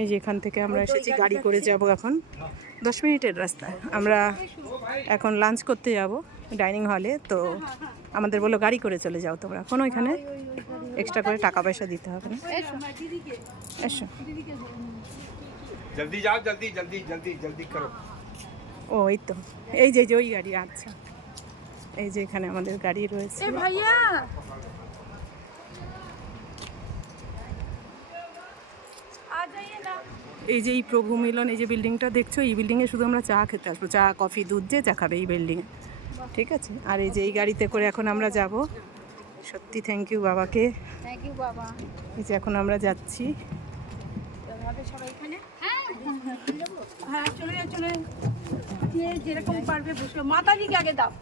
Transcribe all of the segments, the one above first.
এই যে এখান থেকে আমরা এসেছি, গাড়ি করে যাব এখন 10 মিনিটের রাস্তা। আমরা এখন লাঞ্চ করতে যাব ডাইনিং হলে, তো আমাদের বললো গাড়ি করে চলে যাও তোমরা, কোনো এখানে এক্সট্রা করে টাকা পয়সা দিতে হবে না। এসো, जल्दी जाओ, जल्दी जल्दी जल्दी जल्दी करो। ও এই তো, এই যে ওই গাড়ি। আচ্ছা, এই যে এখানে আমাদের গাড়ি রয়েছে। ভাইয়া এই যে এই প্রভু মিলন, এই যে বিল্ডিংটা দেখছো, এই বিল্ডিংয়ে শুধু আমরা চা খেতে আসবো, চা কফি দুধ যে চা খাবে এই বিল্ডিংয়ে, ঠিক আছে। আর এই যে এই গাড়িতে করে এখন আমরা যাব। সত্যি থ্যাংক ইউ বাবাকে। থ্যাংক ইউ বাবা। এই যে এখন আমরা যাচ্ছি। সবাই এখানে হ্যাঁ চলে চলে যেরকম পারবে বসে, মাতাজিকে আগে দাও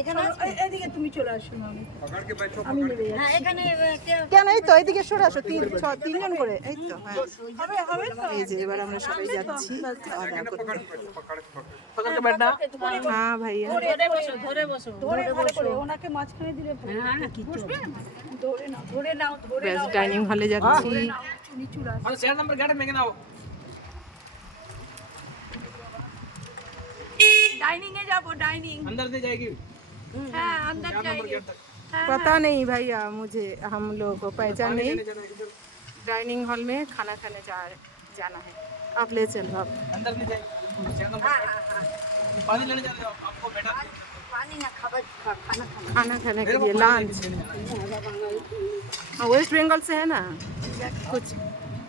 এখানে, এদিকে তুমি চলে আসো। पकड़ के बैठो, আমি নেবে হ্যাঁ এখানে কেন, এই তো এইদিকে সরে আসো, তিনজন করে, এই তো হ্যাঁ। হবে হবে এই যে এবার আমরা সবাই যাচ্ছি খাওয়া দাওয়া করতে। पकड़ के बैठना। হ্যাঁ ভাইয়া, ধরে বসো ধরে বসো ধরে ভালো করে ওনাকে মাঝখানে দিলে হ্যাঁ না কি ধরে নাও ধরে নাও ধরে ব্যাস নাও ডাইনিং হলে যাচ্ছি। নিচু রাখ। और शेयर नंबर गाड़ी में ना हो। डाइनिंग है जाबो डाइनिंग अंदर नहीं जाएगी। हाँ अंदर जाएंगे। पता नहीं भैया मुझे, हम लोग को पहचान नहीं। डाइनिंग हॉल में खाना खाने जाना है, आप ले चलो आप। अंदर नहीं जाएगी। शेयर नंबर पानी लेने जा रहे हो आपको बेटा। पानी ना खाना खाना खाना खाने के लिए लंच। वेस्ट बंगाल से है ना, कुछ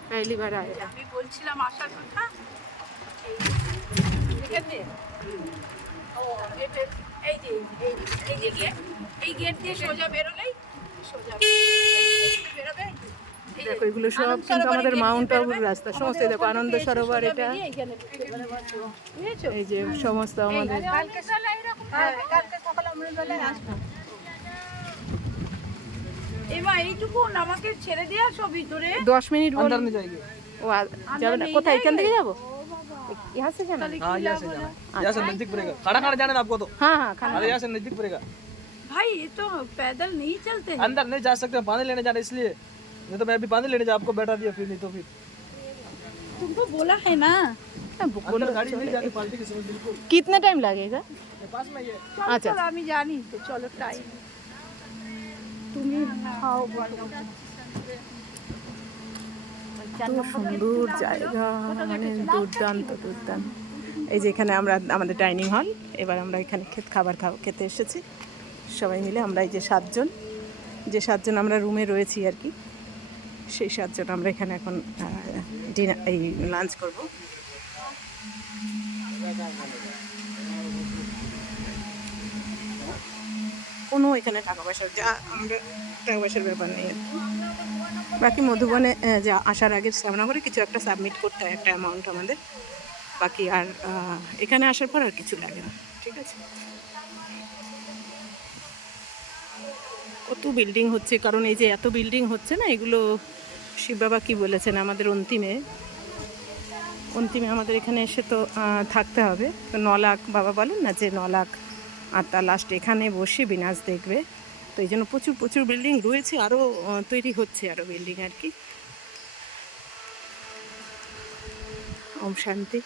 पहली बार आए। আমি বলছিলাম আসার কথা এখানে। ও এটা এই যে এই যে গেট, এই গেট দিয়ে সোজা বেরোলেই সোজা বেরোবে। দেখো এগুলো সব কিন্তু আমাদের মাউন্ট আবুর রাস্তা, সমস্ত দেখো আনন্দ সরোবর, এটা এই যে সমস্ত আমাদের। কালকে সকালে এরকম কালকে সকালে আমরা বেলায় আসবো। এবার এইটুকু আমাকে ছেড়ে দিয়ে আসো ভিতরে। 10 মিনিট বল। अंदर नहीं जाएगी। ও যাবে না, কোথায় এখান থেকে যাবো, यहाँ से जाना। हाँ यहाँ से जाना, यहाँ से नजदीक पड़ेगा। खाना खाने जाना है आपको तो। हाँ हाँ खाना। अरे यहाँ से नजदीक पड़ेगा। भाई ये तो पैदल नहीं चलते हैं। अंदर नहीं जा सकते, पानी लेने जाना इसलिए, नहीं तो मैं अभी पानी लेने जा आपको बैठा दिया, फिर नहीं तो फिर तुमको बोला है ना। अंदर गाड़ी नहीं जाती पार्टी के समय बिल्कुल। कितना टाइम लगेगा? ये पास में ये আচ্ছা চলো আমি জানি তো, চলো টাইম তুমি খাও বলো। এত সুন্দর জায়গা, মানে দুর্দান্ত দুর্দান্ত। এই যে এখানে আমরা আমাদের ডাইনিং হল, এবার আমরা এখানে খাবার খেতে এসেছি সবাই মিলে। আমরা এই যে 7 জন, যে 7 জন আমরা রুমে রয়েছি আর কি, সেই 7 জন আমরা এখানে এখন ডিনার এই লাঞ্চ করব। কোনো এখানে টাকা পয়সার আমরা টাকা পয়সার ব্যাপার নেই আর কি। বাকি মধুবনে যা আসার আগে শ্যামনগরে কিছু একটা সাবমিট করতে হয়, একটা অ্যামাউন্ট আমাদের, বাকি আর এখানে আসার পর আর কিছু লাগে না, ঠিক আছে। কত বিল্ডিং হচ্ছে, কারণ এই যে এত বিল্ডিং হচ্ছে না, এগুলো শিব বাবা কী বলেছেন আমাদের অন্তিমে আমাদের এখানে এসে তো থাকতে হবে। তো 9 লাখ বাবা বলেন না, যে 9 লাখ আত্মা লাস্ট এখানে বসে বিনাশ দেখবে। তো এই জন্য প্রচুর প্রচুর বিল্ডিং রয়েছে, আরও তৈরি হচ্ছে আরও বিল্ডিং আর কি। ওম শান্তি।